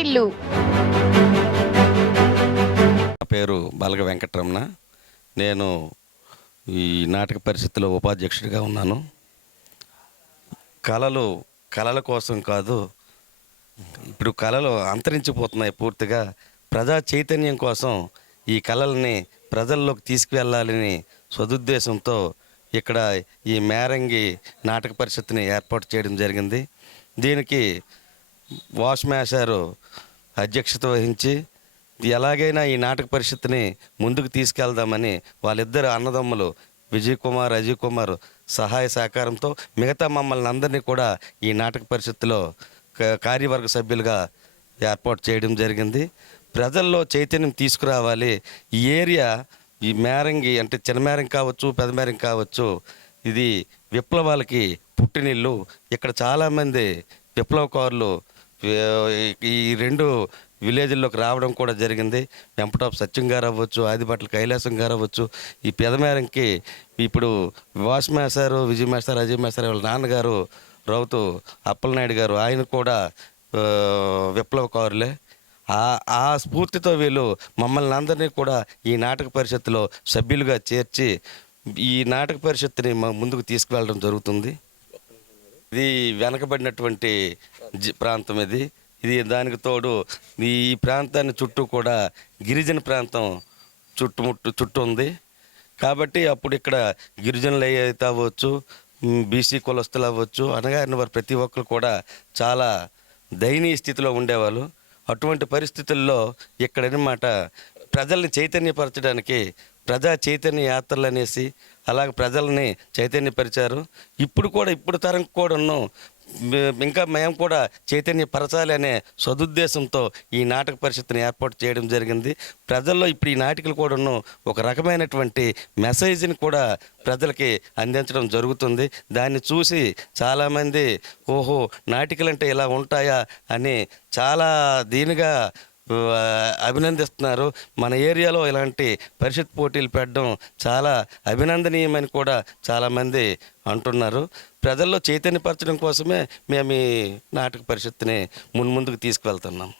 పుట్టిల్లు. నా పేరు బలగ వెంకటరమణ. నేను ఈ నాటక పరిషత్తులో ఉపాధ్యక్షుడిగా ఉన్నాను. కళల కోసం కాదు, ఇప్పుడు కళలు అంతరించిపోతున్నాయి పూర్తిగా. ప్రజా చైతన్యం కోసం ఈ కళల్ని ప్రజల్లోకి తీసుకువెళ్ళాలని సదుద్దేశంతో ఇక్కడ ఈ మేరంగి నాటక పరిషత్తుని ఏర్పాటు చేయడం జరిగింది. దీనికి వాష్ మేషారు అధ్యక్షత వహించి ఎలాగైనా ఈ నాటక పరిషత్తుని ముందుకు తీసుకెళ్దామని వాళ్ళిద్దరు అన్నదమ్ములు విజయ్ కుమార్, అజయ్ కుమార్ సహాయ సహకారంతో మిగతా మమ్మల్ని అందరినీ కూడా ఈ నాటక పరిషత్తులో కార్యవర్గ సభ్యులుగా ఏర్పాటు చేయడం జరిగింది. ప్రజల్లో చైతన్యం తీసుకురావాలి. ఈ ఏరియా, ఈ మేరంగి అంటే చిన్న మేరంగి కావచ్చు, పెద్ద మేరంగి కావచ్చు, ఇది విప్లవాలకి పుట్టినిల్లు. ఇక్కడ చాలామంది విప్లవకారులు ఈ రెండు విలేజ్ల్లోకి రావడం కూడా జరిగింది. వెంపటాపు సత్యం గారు అవ్వచ్చు, ఆదిపట్ల కైలాసం గారు అవ్వచ్చు. ఈ పెదమేరంకి ఇప్పుడు వాస్ మేసారు, విజయ్ మేస్తారు, అజయ్ మేస్తారు వాళ్ళ నాన్నగారు రౌతు అప్పలనాయుడు గారు, ఆయన కూడా విప్లవకారులే. ఆ స్ఫూర్తితో వీళ్ళు మమ్మల్ని అందరినీ కూడా ఈ నాటక పరిషత్తులో సభ్యులుగా చేర్చి ఈ నాటక పరిషత్తుని ముందుకు తీసుకువెళ్ళడం జరుగుతుంది. ఇది వెనకబడినటువంటి ప్రాంతం. ఇది దానికి తోడు ఈ ప్రాంతాన్ని చుట్టూ కూడా గిరిజన ప్రాంతం చుట్టూ ఉంది. కాబట్టి అప్పుడు ఇక్కడ గిరిజనులు అయితే అవ్వచ్చు, బీసీ కులస్తులు అవ్వచ్చు, అనగారిన వారు ప్రతి ఒక్కరు కూడా చాలా దయనీయ స్థితిలో ఉండేవాళ్ళు. అటువంటి పరిస్థితుల్లో ఇక్కడనమాట ప్రజల్ని చైతన్యపరచడానికి ప్రజా చైతన్య యాత్రలు అనేసి అలాగే ప్రజల్ని చైతన్యపరిచారు. ఇప్పుడు తరం కూడాను ఇంకా మేము కూడా చైతన్యపరచాలి అనే సదుద్దేశంతో ఈ నాటక పరిషత్తుని ఏర్పాటు చేయడం జరిగింది. ప్రజల్లో ఇప్పుడు ఈ నాటికలు కూడాను ఒక రకమైనటువంటి మెసేజ్ని కూడా ప్రజలకి అందించడం జరుగుతుంది. దాన్ని చూసి చాలామంది ఓహో నాటికలు అంటే ఇలా ఉంటాయా అని చాలా దీనిగా అభినందిస్తున్నారు. మన ఏరియాలో ఇలాంటి పరిషత్ పోటీలు పెట్టడం చాలా అభినందనీయమని కూడా చాలామంది అంటున్నారు. ప్రజల్లో చైతన్యపరచడం కోసమే మేము ఈ నాటక పరిషత్తుని ముందుకు తీసుకువెళ్తున్నాం.